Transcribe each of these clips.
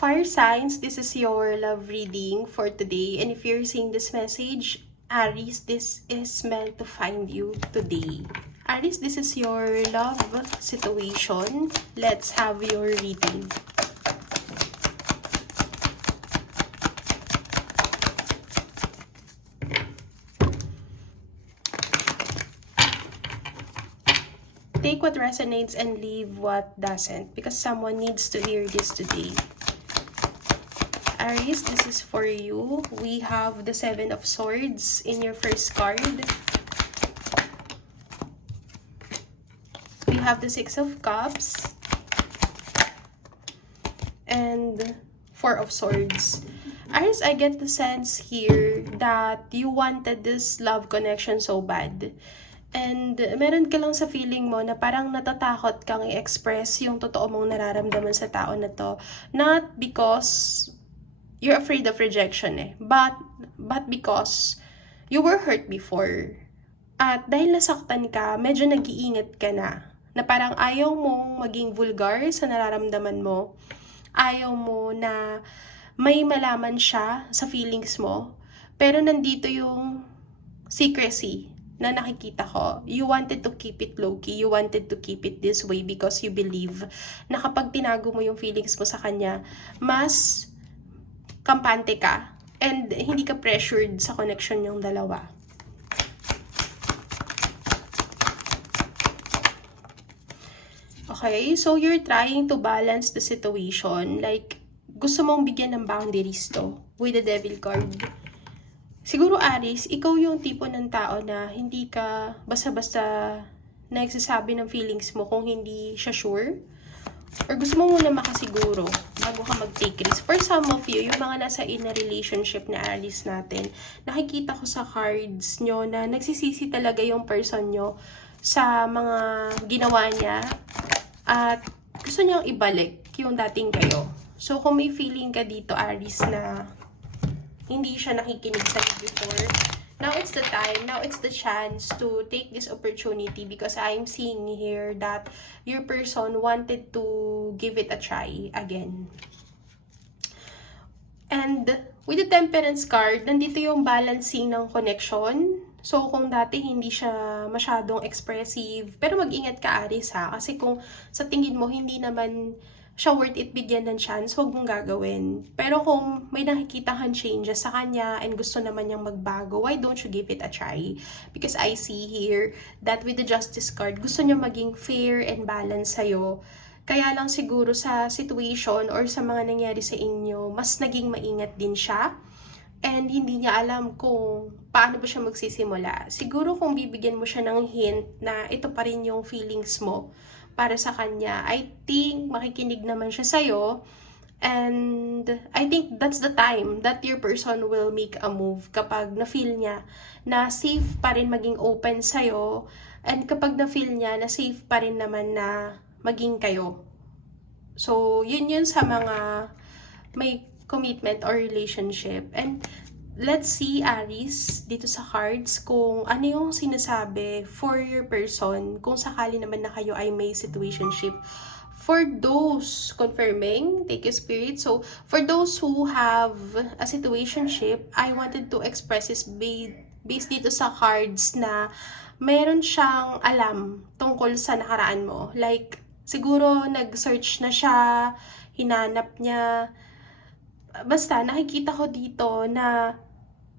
Fire signs, this is your love reading for today. And if you're seeing this message, Aries, this is meant to find you today. Aries, this is your love situation. Let's have your reading. Take what resonates and leave what doesn't, because someone needs to hear this today. Aries, this is for you. We have the Seven of Swords in your first card. We have the Six of Cups. And Four of Swords. Aries, I get the sense here that you wanted this love connection so bad. And meron ka lang sa feeling mo na parang natatakot kang i-express yung totoo mong nararamdaman sa tao na to. Not because you're afraid of rejection but because you were hurt before. At dahil nasaktan ka, medyo nag-iingat ka na parang ayaw mong maging vulgar sa nararamdaman mo. Ayaw mo na may malaman siya sa feelings mo. Pero nandito yung secrecy na nakikita ko. You wanted to keep it low-key. You wanted to keep it this way because you believe na kapag tinago mo yung feelings mo sa kanya, mas kampante ka and hindi ka pressured sa connection yung dalawa. Okay, so you're trying to balance the situation. Like, gusto mong bigyan ng boundaries to with the Devil card. Siguro, Aries, ikaw yung tipo ng tao na hindi ka basta-basta nagsasabi ng feelings mo kung hindi siya sure. Or gusto mo muna makasiguro bago ka mag-take risk. For some of you, yung mga nasa in a relationship na Aries natin, nakikita ko sa cards nyo na nagsisisi talaga yung person nyo sa mga ginawa niya at gusto niyang ibalik yung dating kayo. So, kung may feeling ka dito, Aries, na hindi siya nakikinig sa'yo before, now it's the time, now it's the chance to take this opportunity because I'm seeing here that your person wanted to give it a try again. And with the Temperance card, nandito yung balancing ng connection. So, kung dati hindi siya masyadong expressive, pero mag-ingat ka, Aries, ha? Kasi kung sa tingin mo hindi naman siya worth it bigyan ng chance, huwag mong gagawin. Pero kung may nakikita kang changes sa kanya and gusto naman niyang magbago, why don't you give it a try? Because I see here that with the Justice card, gusto niya maging fair and balanced sa'yo. Kaya lang siguro sa situation or sa mga nangyari sa inyo, mas naging maingat din siya. And hindi niya alam kung paano ba siya magsisimula. Siguro kung bibigyan mo siya ng hint na ito pa rin yung feelings mo para sa kanya, I think makikinig naman siya sa'yo. And I think that's the time that your person will make a move kapag na-feel niya na safe pa rin maging open sa'yo. And kapag na-feel niya na safe pa rin naman na maging kayo. So, yun sa mga may commitment or relationship. And let's see, Aries, dito sa cards, kung ano yung sinasabi for your person, kung sakali naman na kayo ay may situationship. For those confirming, take a spirit. So, for those who have a situationship, I wanted to express this based dito sa cards na meron siyang alam tungkol sa nakaraan mo. Like, siguro nag-search na siya, hinanap niya. Basta, nakikita ko dito na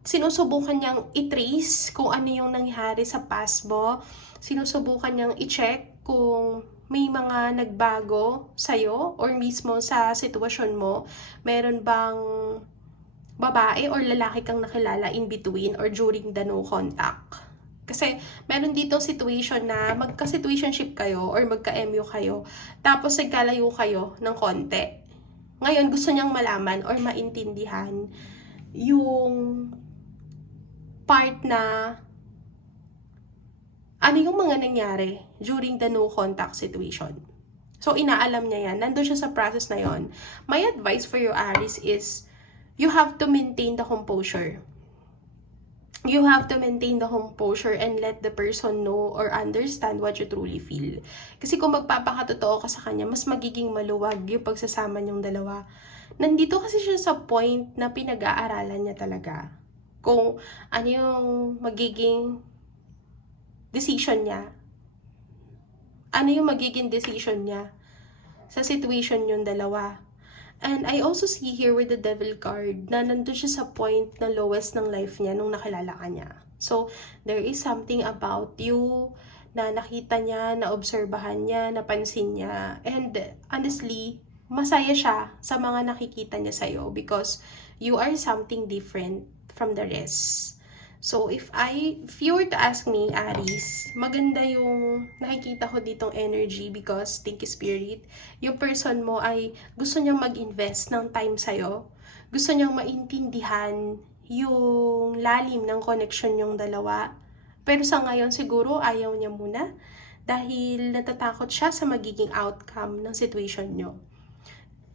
sinusubukan niyang i-trace kung ano yung nangyari sa past mo. Sinusubukan niyang i-check kung may mga nagbago sa'yo or mismo sa sitwasyon mo. Meron bang babae or lalaki kang nakilala in between or during the no contact. Kasi meron dito situation na magka-situationship kayo or magka-MU kayo, tapos nagkalayo kayo ng konti. Ngayon, gusto niyang malaman or maintindihan yung part na ano yung mga nangyari during the no contact situation. So, inaalam niya yan. Nandun siya sa process na yon. My advice for you, Aries, is you have to maintain the composure. You have to maintain the composure and let the person know or understand what you truly feel. Kasi kung magpapakatotoo ka sa kanya, mas magiging maluwag yung pagsasama niyong dalawa. nandito kasi siya sa point na pinag-aaralan niya talaga kung ano yung magiging decision niya. Ano yung magiging decision niya sa situation yung dalawa. And I also see here with the devil card na nandun siya sa point na lowest ng life niya nung nakilala ka niya. So, there is something about you na nakita niya, naobserbahan niya, napansin niya. And honestly, masaya siya sa mga nakikita niya sa'yo because you are something different from the rest. So, if you were to ask me, Aries, maganda yung nakikita ko ditong energy because, thank you Spirit, yung person mo ay gusto niyang mag-invest ng time sa'yo. Gusto niyang maintindihan yung lalim ng connection yung dalawa. Pero sa ngayon, siguro ayaw niya muna dahil natatakot siya sa magiging outcome ng situation niyo.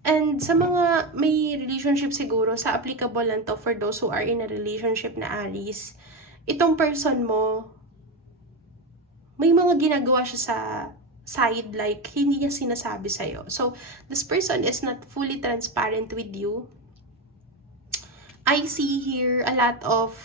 And sa mga may relationship siguro, sa applicable lang to for those who are in a relationship na Aries, itong person mo, may mga ginagawa siya sa side like hindi niya sinasabi sa'yo. So, this person is not fully transparent with you. I see here a lot of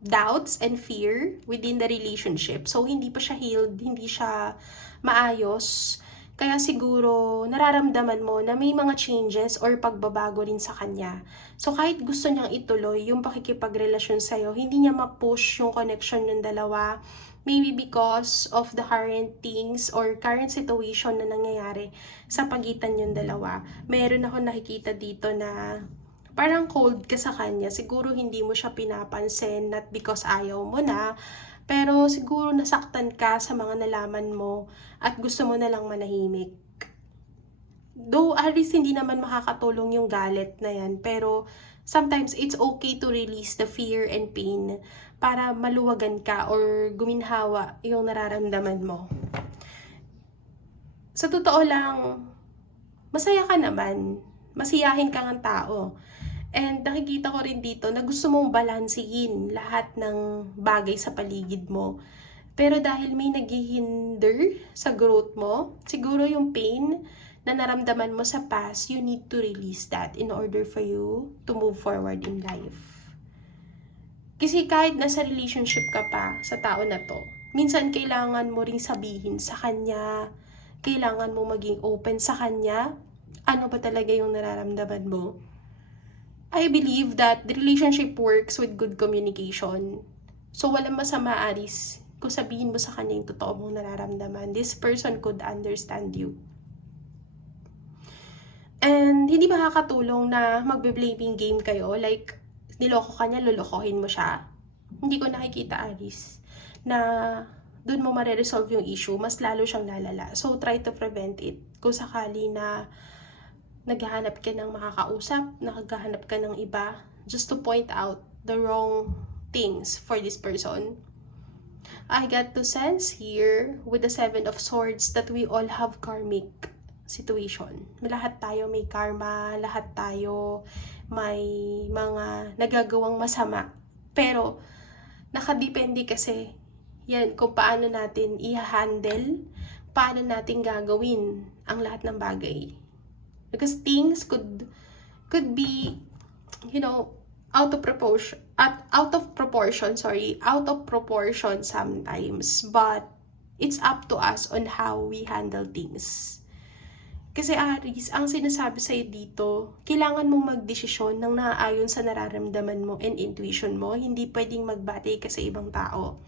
doubts and fear within the relationship. So, hindi pa siya healed, hindi siya maayos. Kaya siguro, nararamdaman mo na may mga changes or pagbabago rin sa kanya. So, kahit gusto niyang ituloy yung pakikipagrelasyon sa'yo, hindi niya ma-push yung connection ng dalawa. Maybe because of the current things or current situation na nangyayari sa pagitan yung dalawa. Meron ako nakikita dito na parang cold ka sa kanya. Siguro hindi mo siya pinapansin, not because ayaw mo na, pero siguro nasaktan ka sa mga nalaman mo at gusto mo na lang manahimik. Though Aries, hindi naman makakatulong yung galit na yan, pero sometimes it's okay to release the fear and pain para maluwagan ka or guminhawa yung nararamdaman mo. Sa totoo lang, masaya ka naman. Masiyahin ka ng tao. And nakikita ko rin dito na gusto mong balansehin lahat ng bagay sa paligid mo. Pero dahil may naghihinder sa growth mo, siguro yung pain na naramdaman mo sa past, you need to release that in order for you to move forward in life. Kasi kahit nasa relationship ka pa sa tao na to, minsan kailangan mo ring sabihin sa kanya, kailangan mo maging open sa kanya, ano ba talaga yung nararamdaman mo. I believe that the relationship works with good communication. So, walang masama, Aries, kung sabihin mo sa kanya yung totoo mong nararamdaman. This person could understand you. And hindi makakatulong na magbe-blaming game kayo. Like, niloko ka niya, lolokohin mo siya. Hindi ko nakikita, Aries, na doon mo mare-resolve yung issue. Mas lalo siyang lalala. So, try to prevent it. Kung sakali na naghahanap ka ng makakausap, naghahanap ka ng iba, just to point out the wrong things for this person. I got to sense here with the 7 of Swords that we all have karmic situation. Lahat tayo may karma, lahat tayo may mga nagagawang masama. Pero, nakadepende kasi yan kung paano natin i-handle, paano natin gagawin ang lahat ng bagay. Because things could be, out of proportion sometimes, but it's up to us on how we handle things. Kasi Aries, ang sinasabi sa'yo dito, kailangan mong magdesisyon ng naaayon sa nararamdaman mo and intuition mo, hindi pwedeng magbati ka sa ibang tao.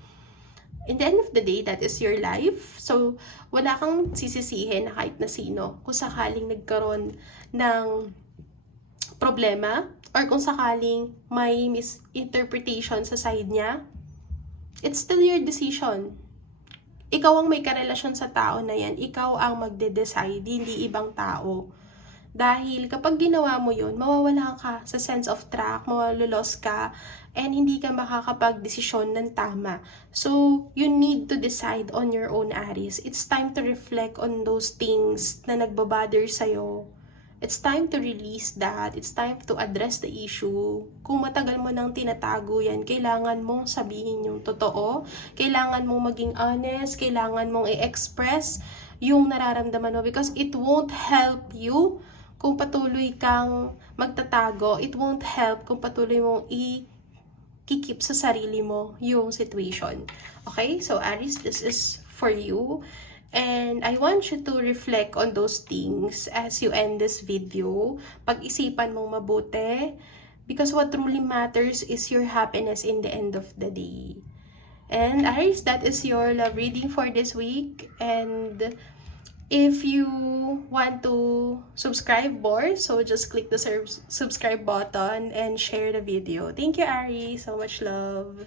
In the end of the day, that is your life. So, wala kang sisisihin na kahit na sino kung sakaling nagkaroon ng problema or kung sakaling may misinterpretation sa side niya. It's still your decision. Ikaw ang may karelasyon sa tao na yan. Ikaw ang magde-decide, hindi ibang tao. Dahil kapag ginawa mo yun, mawawala ka sa sense of track, mawalulos ka, and hindi ka makakapag-desisyon ng tama. So, you need to decide on your own, Aries. It's time to reflect on those things na nagbabother sa'yo. It's time to release that. It's time to address the issue. Kung matagal mo nang tinatago yan, kailangan mong sabihin yung totoo. Kailangan mong maging honest. Kailangan mong i-express yung nararamdaman mo because it won't help you kung patuloy kang magtatago, it won't help kung patuloy mong kikip sa sarili mo yung situation. Okay? So, Aries, this is for you. And I want you to reflect on those things as you end this video. Pag-isipan mong mabuti. Because what truly matters is your happiness in the end of the day. And Aries, that is your love reading for this week. And if you want to subscribe more, so just click the subscribe button and share the video. Thank you, Aries. So much love.